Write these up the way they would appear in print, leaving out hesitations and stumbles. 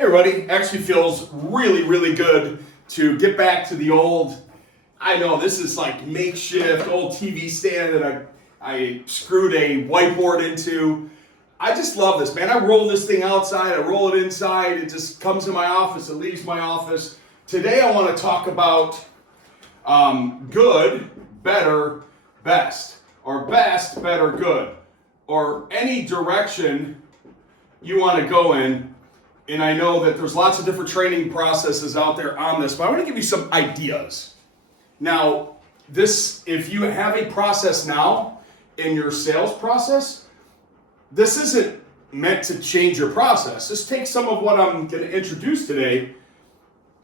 Hey everybody, actually feels really good to get back to the old, I know this is like makeshift old TV stand that I screwed a whiteboard into. I just love this, man. I roll this thing outside, I roll it inside, it just comes in my office, it leaves my office. Today I want to talk about good, better, best, or best, better, good, or any direction you want to go in. And I know that there's lots of different training processes out there on this, but I want to give you some ideas. Now, if you have a process now in your sales process, this isn't meant to change your process. Just take some of what I'm going to introduce today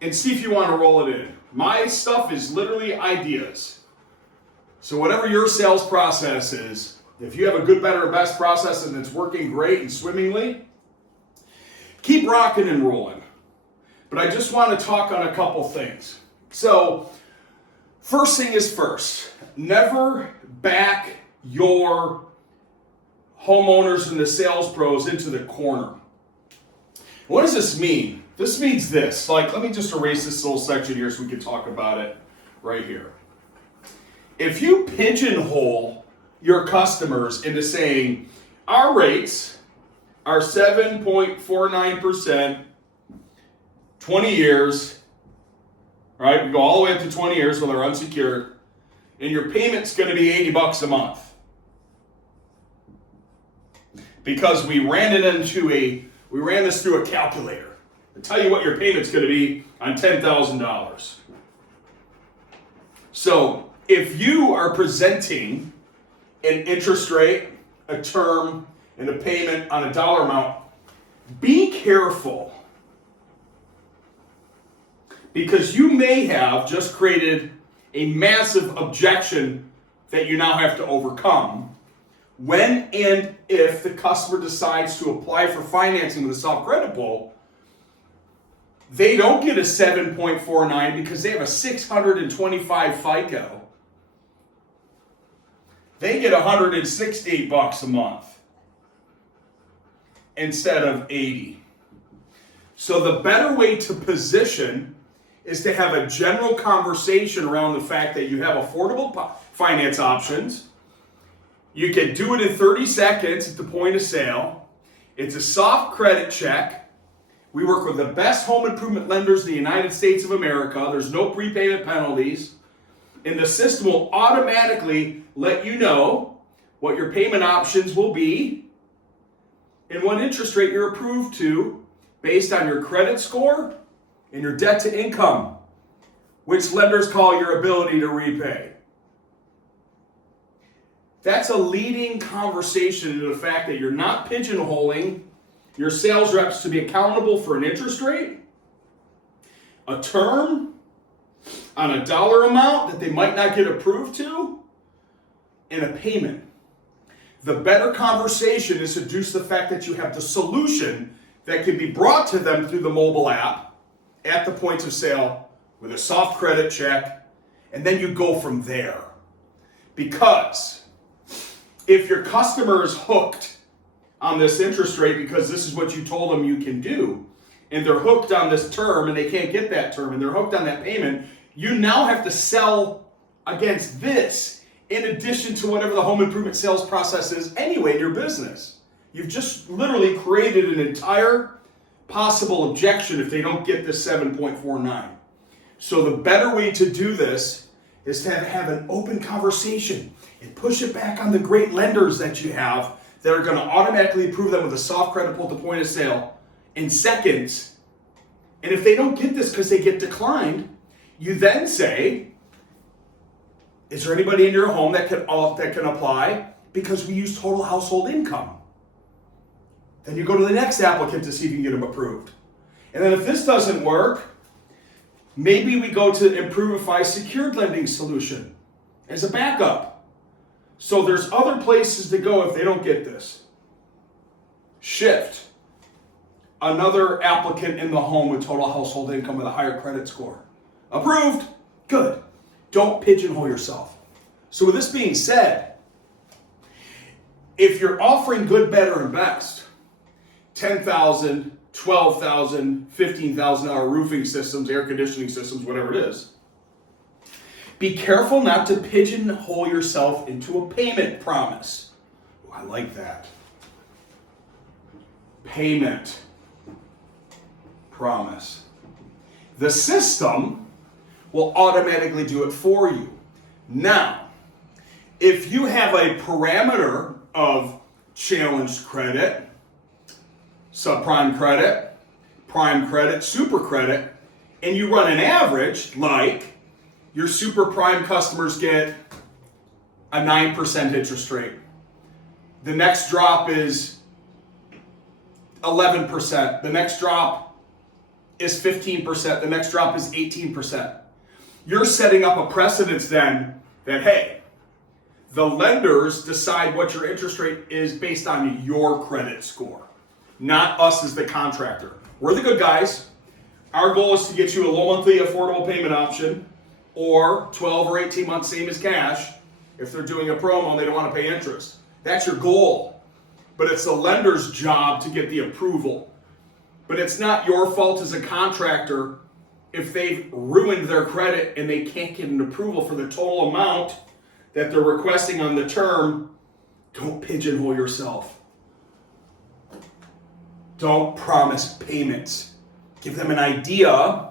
and see if you want to roll it in. My stuff is literally ideas. So whatever your sales process is, if you have a good, better, or best process and it's working great and swimmingly, keep rocking and rolling. But I just want to talk on a couple things. So, first thing is first. Never back your homeowners and the sales pros into the corner. What does this mean? This means this. Like, let me just erase this little section here so we can talk about it right here. If you pigeonhole your customers into saying, our rates are 7.49%, 20 years, right? We go all the way up to 20 years when they're unsecured, and your payment's going to be $80 a month. Because we ran this through a calculator to tell you what your payment's going to be on $10,000. So if you are presenting an interest rate, a term, and a payment on a dollar amount, be careful. Because you may have just created a massive objection that you now have to overcome when and if the customer decides to apply for financing with a soft credit pull. They don't get a 7.49 because they have a 625 FICO. They get $168 a month instead of 80. So the better way to position is to have a general conversation around the fact that you have affordable finance options. You can do it in 30 seconds at the point of sale. It's a soft credit check. We work with the best home improvement lenders in the United States of America. There's no prepayment penalties. And the system will automatically let you know what your payment options will be and what interest rate you're approved to based on your credit score and your debt to income, which lenders call your ability to repay. That's a leading conversation into the fact that you're not pigeonholing your sales reps to be accountable for an interest rate, a term, on a dollar amount that they might not get approved to, and a payment. The better conversation is to introduce the fact that you have the solution that can be brought to them through the mobile app at the point of sale with a soft credit check, and then you go from there. Because if your customer is hooked on this interest rate because this is what you told them you can do, and they're hooked on this term and they can't get that term, and they're hooked on that payment, you now have to sell against this in addition to whatever the home improvement sales process is anyway in your business. You've just literally created an entire possible objection if they don't get this 7.49. So the better way to do this is to have an open conversation and push it back on the great lenders that you have that are going to automatically approve them with a soft credit pull to point of sale in seconds. And if they don't get this because they get declined, you then say, is there anybody in your home that can apply? Because we use total household income. Then you go to the next applicant to see if you can get them approved. And then if this doesn't work, maybe we go to Improvifi secured lending solution as a backup. So there's other places to go if they don't get this. Shift. Another applicant in the home with total household income with a higher credit score. Approved. Good. Don't pigeonhole yourself. So with this being said, if you're offering good, better, and best, $10,000, $12,000, $15,000 roofing systems, air conditioning systems, whatever it is. Be careful not to pigeonhole yourself into a payment promise. Oh, I like that. Payment promise. The system will automatically do it for you. Now, if you have a parameter of challenged credit, subprime credit, prime credit, super credit, and you run an average, like your super prime customers get a 9% interest rate. The next drop is 11%. The next drop is 15%. The next drop is 18%. You're setting up a precedence then that, hey, the lenders decide what your interest rate is based on your credit score, not us as the contractor. We're the good guys. Our goal is to get you a low monthly affordable payment option or 12 or 18 months same as cash. If they're doing a promo and they don't want to pay interest. That's your goal. But it's the lender's job to get the approval. But it's not your fault as a contractor if they've ruined their credit and they can't get an approval for the total amount that they're requesting on the term. Don't pigeonhole yourself. Don't promise payments. Give them an idea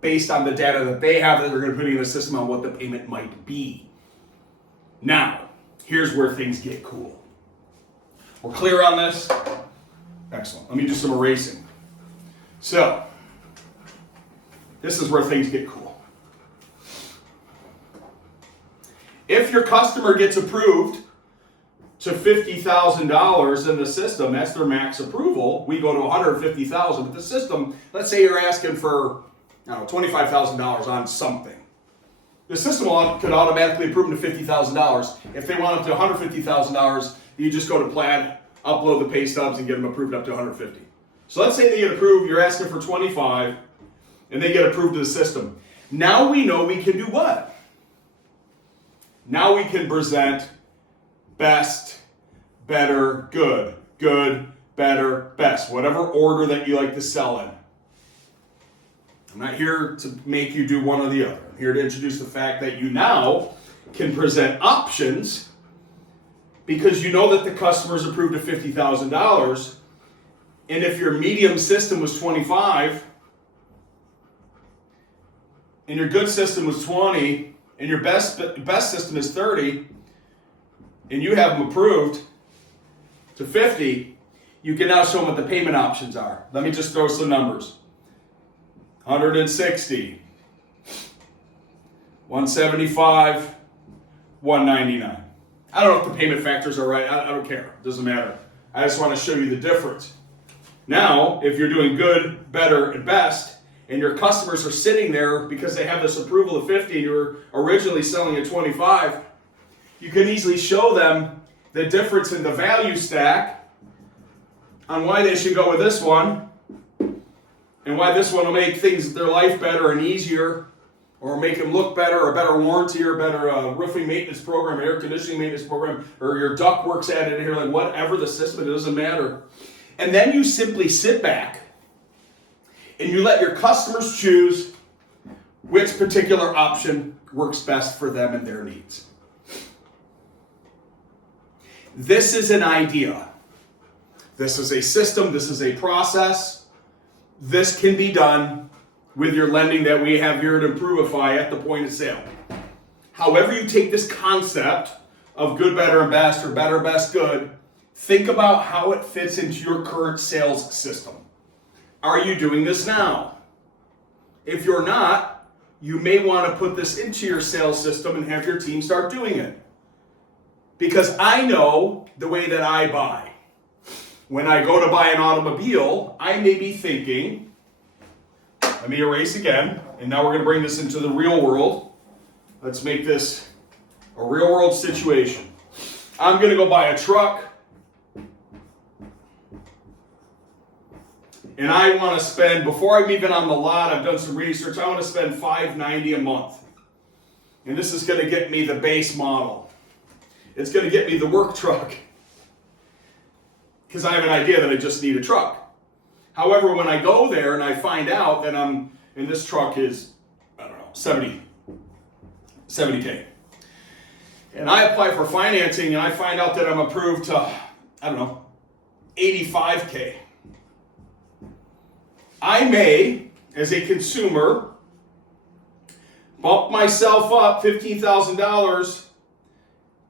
based on the data that they have that they're going to put in the system on what the payment might be. Now, here's where things get cool. We're clear on this? Excellent. Let me do some erasing. So, this is where things get cool. If your customer gets approved to $50,000 in the system, that's their max approval, we go to $150,000. But the system, let's say you're asking for, $25,000 on something. The system could automatically approve them to $50,000. If they want up to $150,000, you just go to Plaid, upload the pay stubs, and get them approved up to $150,000. So let's say they get approved, you're asking for $25,000, and they get approved to the system. Now we know we can do what? Now we can present best, better, good, good, better, best, whatever order that you like to sell in. I'm not here to make you do one or the other. I'm here to introduce the fact that you now can present options because you know that the customer is approved to $50,000, and if your medium system was $25,000, and your good system was $20,000, and your best system is $30,000, and you have them approved to $50,000, you can now show them what the payment options are. Let me just throw some numbers. $160,000, $175,000, $199,000. I don't know if the payment factors are right. I don't care. It doesn't matter. I just want to show you the difference. Now, if you're doing good, better, and best, and your customers are sitting there because they have this approval of $50,000 and you're originally selling at $25,000, you can easily show them the difference in the value stack on why they should go with this one and why this one will make their life better and easier, or make them look better, or a better warranty, or a better roofing maintenance program, air conditioning maintenance program, or your ductwork's added in here, like whatever the system, it doesn't matter. And then you simply sit back and you let your customers choose which particular option works best for them and their needs. This is an idea. This is a system. This is a process. This can be done with your lending that we have here at Improvifi at the point of sale. However you take this concept of good, better, and best, or better, best, good, think about how it fits into your current sales system. Are you doing this now? If you're not, you may want to put this into your sales system and have your team start doing it. Because I know the way that I buy. When I go to buy an automobile, I may be thinking, let me erase again, and now we're going to bring this into the real world. Let's make this a real world situation. I'm going to go buy a truck, and I want to spend, before I'm even on the lot, I've done some research, I want to spend $590 a month. And this is going to get me the base model. It's going to get me the work truck. Because I have an idea that I just need a truck. However, when I go there and I find out that and this truck is, I don't know, 70K. And I apply for financing and I find out that I'm approved to, I don't know, 85K. I may, as a consumer, bump myself up $15,000,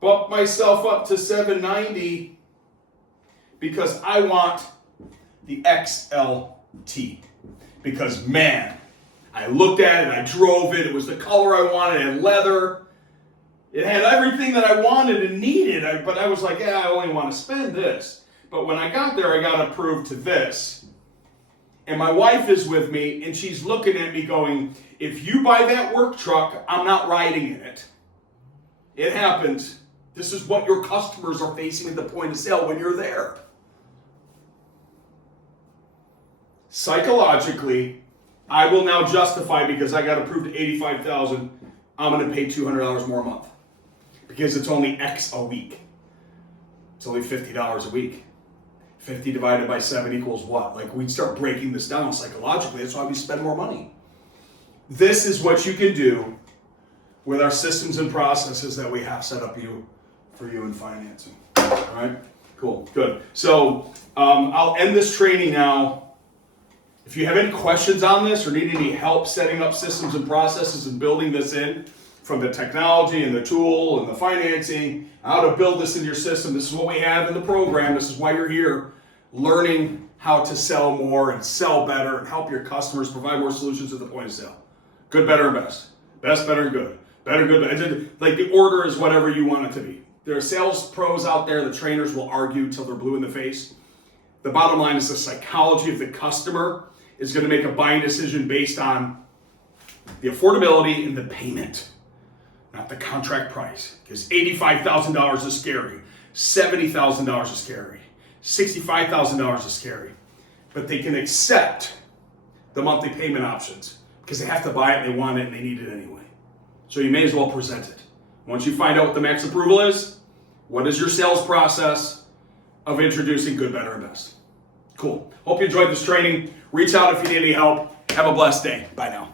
bump myself up to $790 because I want the XLT. Because man, I looked at it, I drove it, it was the color I wanted, it had leather, it had everything that I wanted and needed, but I was like, yeah, I only want to spend this. But when I got there, I got approved to this. And my wife is with me, and she's looking at me going, if you buy that work truck, I'm not riding in it. It happens. This is what your customers are facing at the point of sale when you're there. Psychologically, I will now justify because I got approved to $85,000, I'm going to pay $200 more a month. Because it's only X a week. It's only $50 a week. 50 divided by 7 equals what? Like, we start breaking this down psychologically. That's why we spend more money. This is what you can do with our systems and processes that we have set up for you in financing. All right? Cool. Good. So I'll end this training now. If you have any questions on this or need any help setting up systems and processes and building this in, from the technology and the tool and the financing, how to build this into your system. This is what we have in the program. This is why you're here, learning how to sell more and sell better and help your customers provide more solutions at the point of sale. Good, better, and best. Best, better, and good. Better, good, better. Like, the order is whatever you want it to be. There are sales pros out there, the trainers will argue till they're blue in the face. The bottom line is the psychology of the customer is going to make a buying decision based on the affordability and the payment. Not the contract price, because $85,000 is scary, $70,000 is scary, $65,000 is scary, but they can accept the monthly payment options because they have to buy it, they want it, and they need it anyway. So you may as well present it. Once you find out what the max approval is, what is your sales process of introducing good, better, and best? Cool. Hope you enjoyed this training. Reach out if you need any help. Have a blessed day. Bye now.